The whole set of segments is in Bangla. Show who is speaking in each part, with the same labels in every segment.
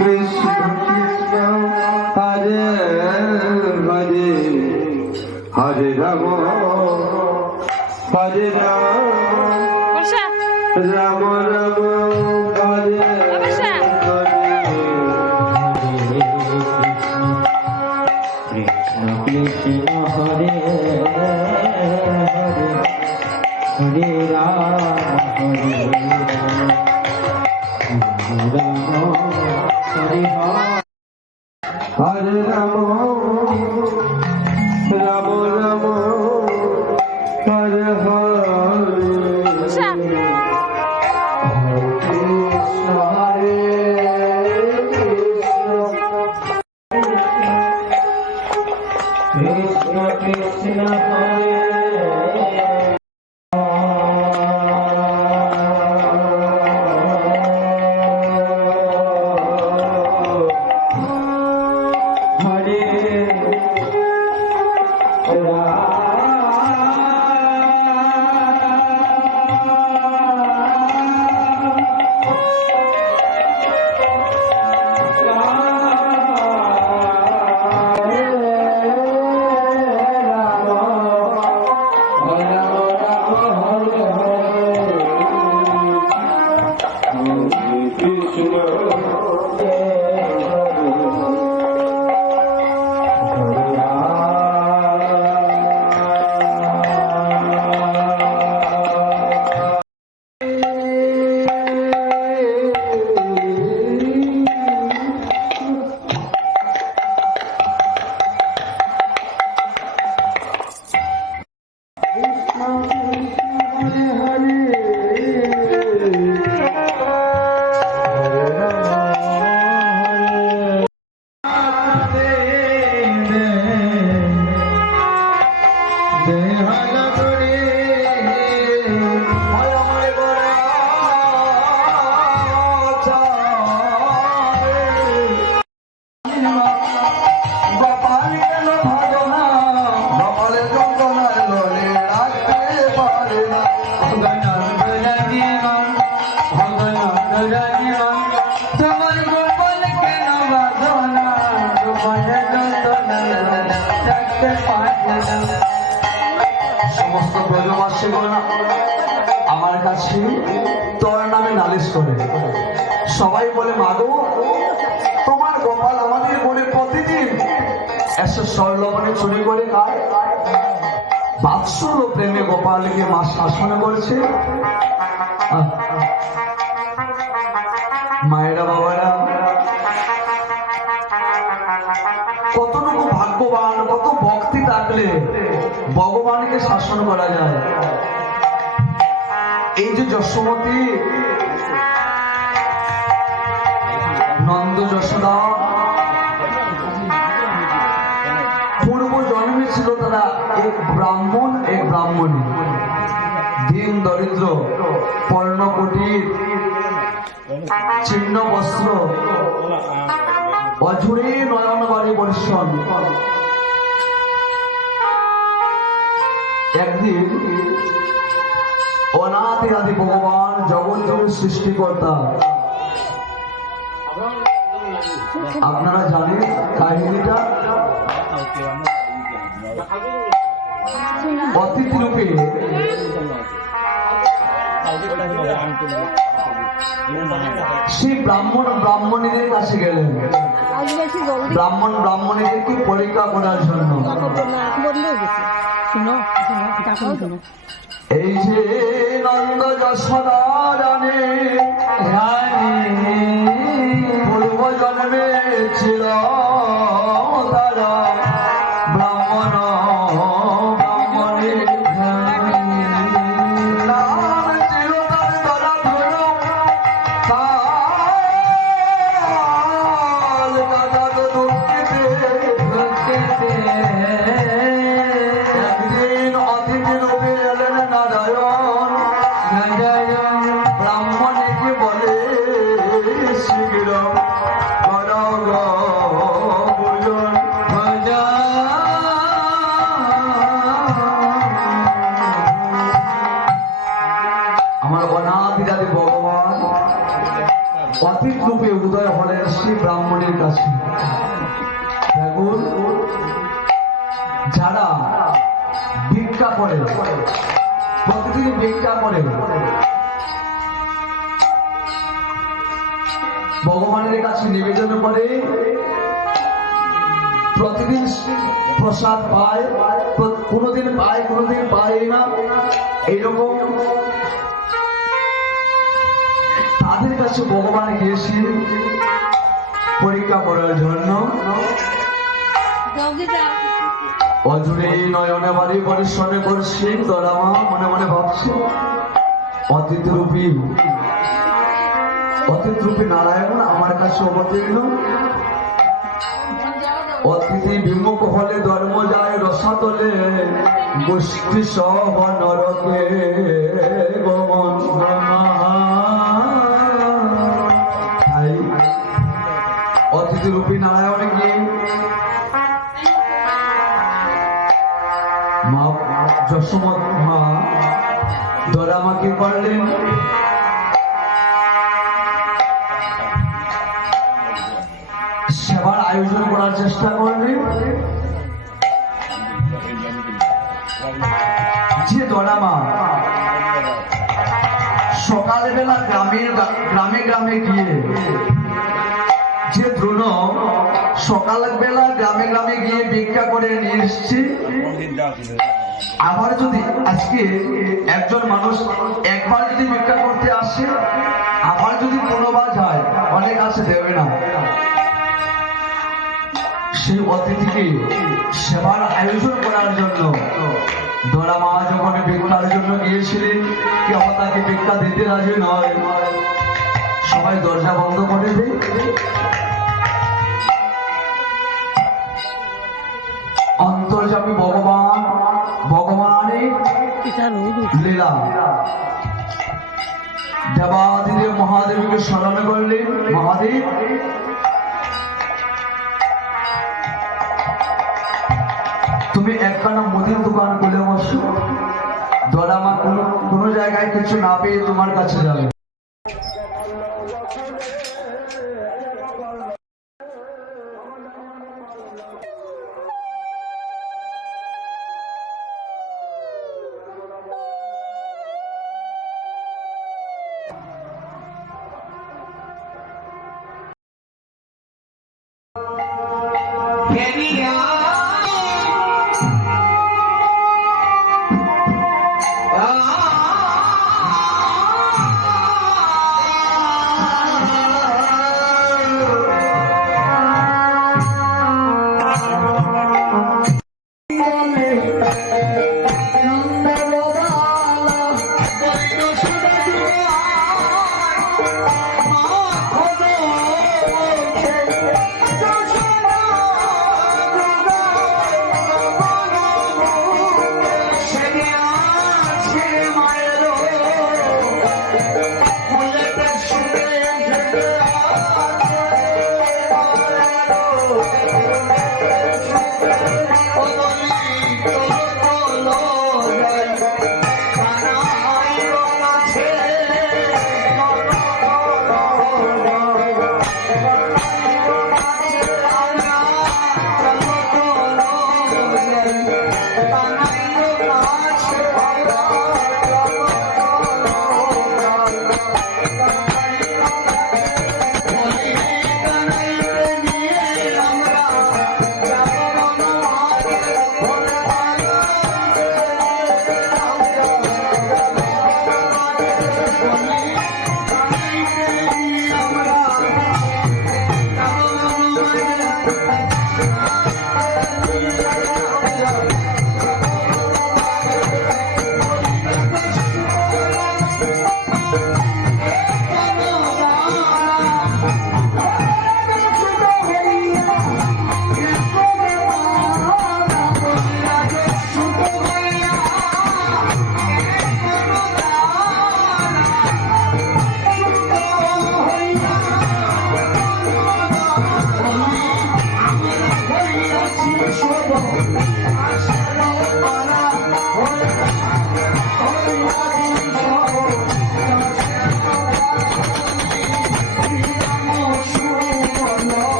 Speaker 1: Krishna. সে চুরি করে খায়। প্রেমে গোপালকে মা মায়েরা, বাবারা,
Speaker 2: কতটুকু ভাগ্যবান, কত ভক্তি থাকলে ভগবানকে শাসন করা যায়। এই যে যশোমতী দিন দরিদ্র, পর্ণকুটির চিহ্ন বস্ত্র অঝুরে নয়ন বাড়ি বর্ষণ। একদিন অনাথ আদি ভগবান জগতের সৃষ্টিকর্তা, আপনারা জানেন কাহিনীটা? অতিথি রূপে সেই ব্রাহ্মণ ব্রাহ্মণীদের কাছে গেলেন। ব্রাহ্মণ ব্রাহ্মণীদেরকে পরীক্ষা করার জন্য। এই যে নন্দ যশোদা পূর্ব নারায়ণ প্রসাদ পায় কোনোদিন পায় কোনোদিন পায় না। এইরকম তাদের কাছে ভগবান গিয়েছিল পরীক্ষা করার জন্য। অজুরে নয়নে বাড়ি পরিশ্রমে করছি তোরা মা মনে মনে ভাবছে অতীত রূপী অতীত রূপী নারায়ণ আমার কাছে অবতীর্ণ। অতিথি বিমুখ হলে ধর্ম যায় রসাতলে। গোষ্ঠী সব নরকে গমন অতিথি রূপী নারায়ণ করার চেষ্টা করলেন যে দরামা সকালবেলা গ্রামের গ্রামে গ্রামে গিয়ে যে দ্রোণ, সকালবেলা গ্রামে গ্রামে গিয়ে ভিক্ষা করে নিয়ে এসছে। আবার যদি আজকে একজন মানুষ একবার যদি ভিক্ষা করতে আসে, আবার যদি পুনর্বার যায় অনেক আছে দেবে না। সেই অতিথিকে সেবার আয়োজন করার জন্য দোলা মা যখন ভিক্ষার জন্য গিয়েছিলেন, কেউ তাকে ভিক্ষা দিতে রাজি নয়। সবাই দরজা বন্ধ করে দেয় অন্তর্জামী ভগবান ভগবানের লীলা। দেবাদিদেব মহাদেবকে স্মরণ করলেন। মহাদেব তুমি একখানা মুদির দোকান খুলে বসো। দলামা কোনো কোনো জায়গায় কিছু না পেয়ে তোমার কাছে যাবে।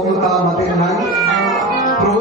Speaker 3: ক্ষমতা আমাদের নাই। প্রভু